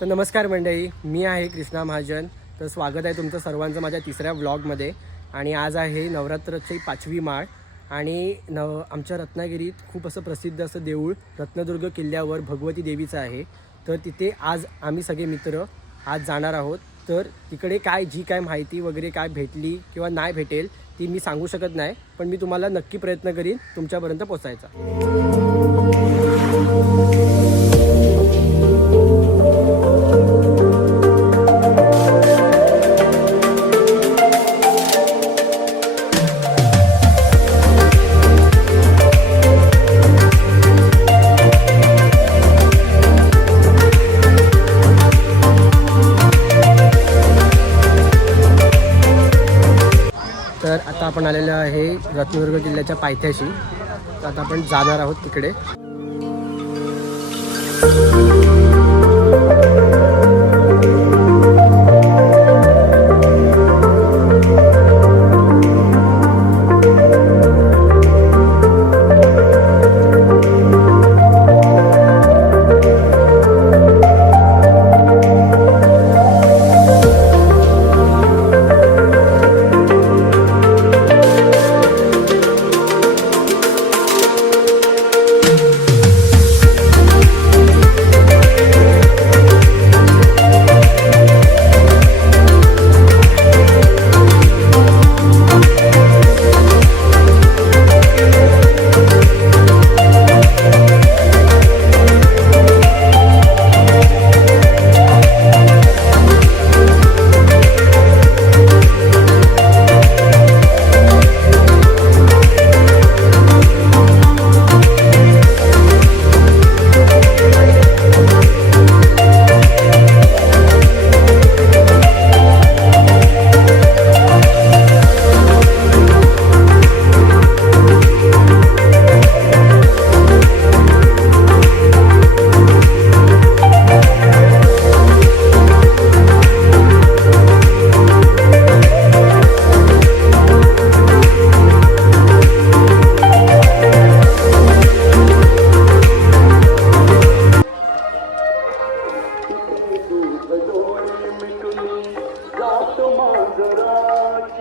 तर नमस्कार मंडळी, मी आहे कृष्णा महाजन. तर स्वागत आहे तुमचं सर्वांचं माझ्या तिसऱ्या व्लॉगमध्ये. आणि आज आहे नवरात्राची 5वी माळ आणि आमच्या रत्नागिरीत खूप असं प्रसिद्ध असं देऊळ रत्नदुर्ग किल्ल्यावर भगवती देवीचं आहे. तर तिथे आज आम्ही सगळे मित्र आज जाणार आहोत. तर तिकडे जी काय माहिती वगैरे काय भेटली किंवा नाही भेटेल ती मी सांगू शकत नाही, पण मी तुम्हाला नक्की प्रयत्न करीन तुमच्यापर्यंत पोहोचायचा. तर आता आपण आलेलो आहे रत्नदुर्ग किल्ल्याच्या पायथ्याशी. तर आता आपण जाणार आहोत तिकडे.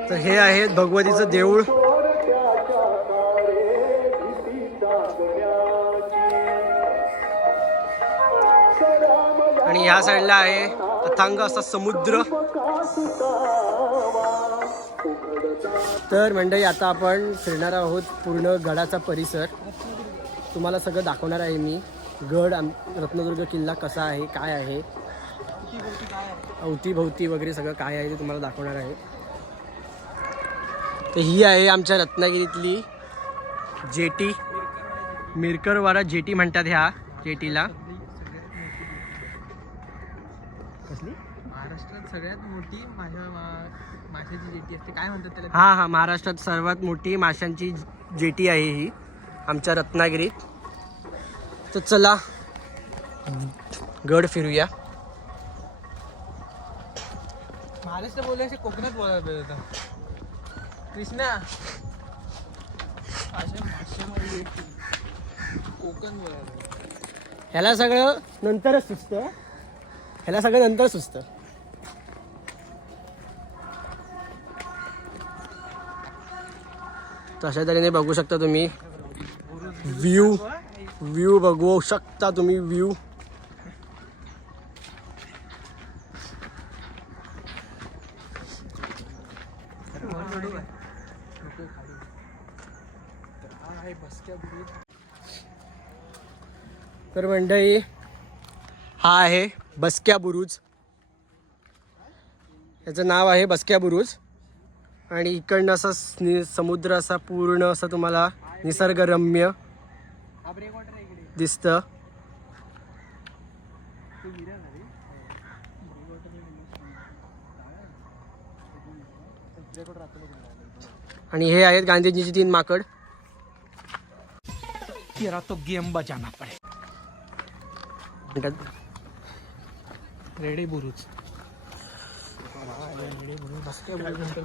तर हे आहे भगवतीचं देऊळ. आणि ह्या साईडला आहे अथांग असा समुद्र. तर मंडळी आता आपण फिरणार आहोत पूर्ण गडाचा परिसर. तुम्हाला सगळं दाखवणार आहे मी. गड रत्नदुर्ग किल्ला कसा आहे, काय आहे, अवतीभवती वगैरे सगळं काय आहे ते तुम्हाला दाखवणार आहे. तर ही आहे आमच्या रत्नागिरीतली जेटी. मिरकरवाडा जेटी म्हणतात ह्या जेटीला. कसली महाराष्ट्रात सगळ्यात मोठी माशाची जेटी असते, काय म्हणतात त्याला? हा, महाराष्ट्रात सर्वात मोठी माशांची जेटी आहे ही आमच्या रत्नागिरीत. तर चला गड फिरूया. महाराष्ट्र बोलायचे कोकणात बोलायला पाहिजे होता कृष्णा. कोकण बोलायला. ह्याला सगळं नंतरच सुचतं. तर अशा तऱ्हेने बघू शकता तुम्ही व्ह्यू बघू शकता तुम्ही व्ह्यू. तर मंडळी हा आहे बसक्या बुरुज. याचं नाव आहे बसक्या बुरुज. आणि इकडनं असं समुद्र असा पूर्ण असं तुम्हाला निसर्गरम्य दिसतं. आणि हे आहेत गांधीजीची 3 माकड. तेरा तो गेम बजाना पडे. रेडे बुरुज.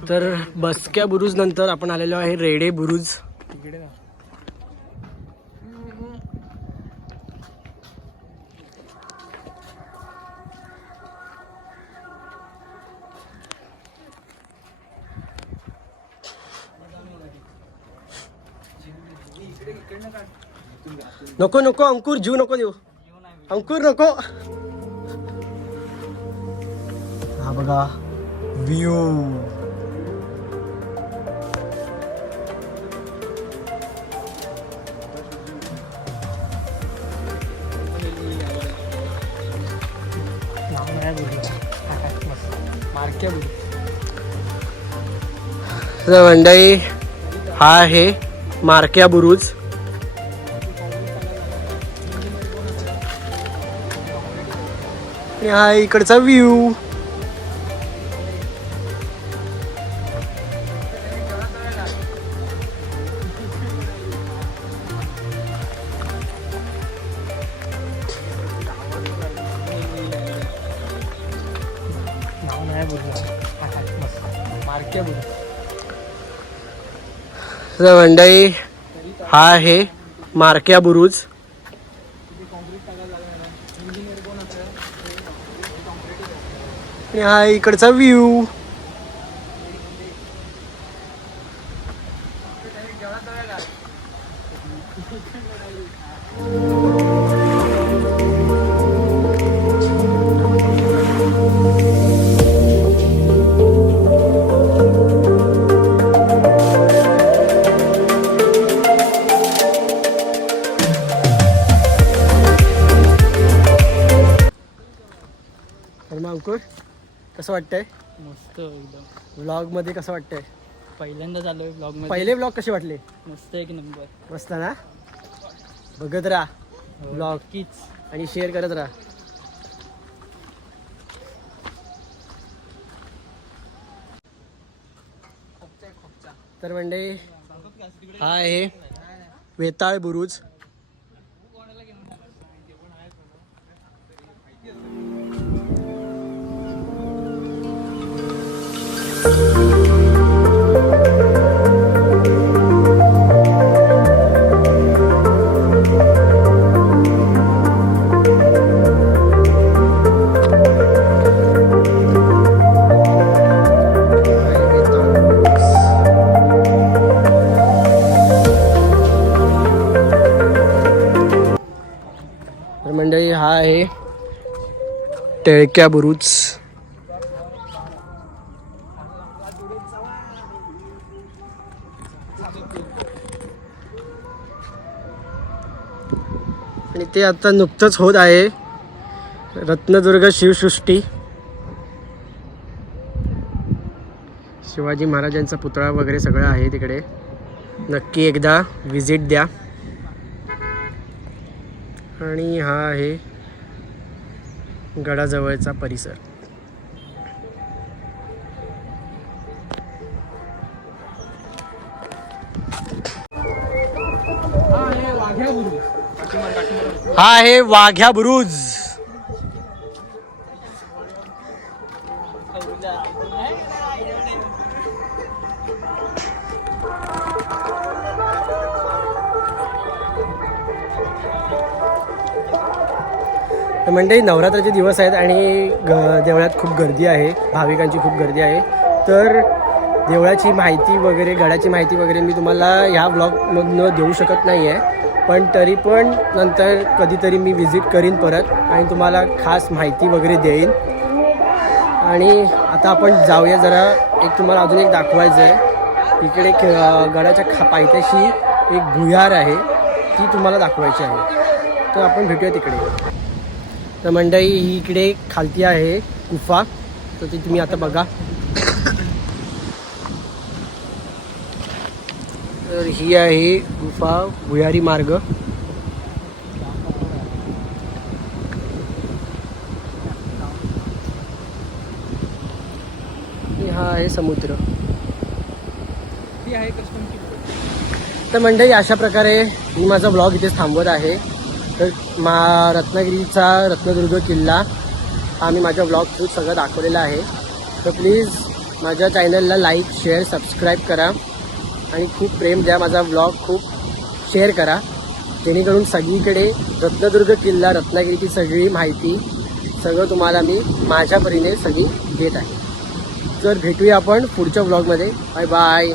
तर बसक्या बुरुज नंतर आपण आलेलो आहे रेडे बुरुज. तिकडे नको नको अंकुर, जीव नको देऊ अंकुर, नको. हा बघा व्ह्यू. तर मंडळी हा आहे मारक्या बुरुज. आणि हा इकडचा व्ह्यू. तर मंडळी हा आहे मारक्या बुरुज. आणि हा इकडचा व्ह्यू. तर मग अंकुर कसं वाटतंय मस्त एकदम. व्लॉग मध्ये? कसं वाटतंय? पहिल्यांदा चालू ब्लॉग मध्ये. पहिले व्लॉग कसे वाटले? मस्त एक नंबर. मस्त ना. बघत राहा व्लॉग कीच आणि शेअर करत राहा. तर मंडळी हा आहे वेताळ बुरुज. तर मंडळी हा आहे टेळक्या बुरुज. आणि ते आता नुकतंच होत आहे रत्नदुर्ग शिवसृष्टी. शिवाजी महाराजांचा पुतळा वगैरे सगळं आहे तिकडे. नक्की एकदा विजिट द्या. आणि हा आहे गडाजवळचा परिसर. हा आहे वाघ्या बुरुज. म्हणजे नवरात्राचे दिवस आहेत आणि देवळात खूप गर्दी आहे, भाविकांची खूप गर्दी आहे. तर देवळाची माहिती वगैरे, गडाची माहिती वगैरे मी तुम्हाला ह्या ब्लॉगमधनं देऊ शकत नाही आहे, पण तरी पण नंतर कधीतरी मी विजिट करीन परत आणि तुम्हाला खास माहिती वगैरे देईन. आणि आता आपण जाऊया जरा, एक तुम्हाला अजून एक दाखवायचं आहे. इकडे गडाच्या पायथ्याशी एक भुयार आहे, ती तुम्हाला दाखवायची आहे. तर आपण भेटूया तिकडे. तर मंडळी ही इकडे खालती आहे गुफा, तर ती तुम्ही आता बघा. तर ही आहे गुफा, भुयारी मार्ग. हा आहे समुद्र. तर मंडळी अशा प्रकारे मी माझा ब्लॉग इथेच थांबवत आहे. तर रत्नागिरीचा रत्नदुर्ग किल्ला हा मी माझ्या ब्लॉग थ्रू सगळं दाखवलेला आहे. तर प्लीज माझ्या चॅनलला लाईक, शेअर, सबस्क्राईब करा आणि खूप प्रेम द्या. माझा ब्लॉग खूप शेअर करा, जेणेकरून सगळीकडे रत्नदुर्ग किल्ला, रत्नागिरीची सगळी माहिती सगळं तुम्हाला मी माझ्या परीने सगळी देत आहे. तर भेटूया आपण पुढच्या ब्लॉगमध्ये. Bye bye.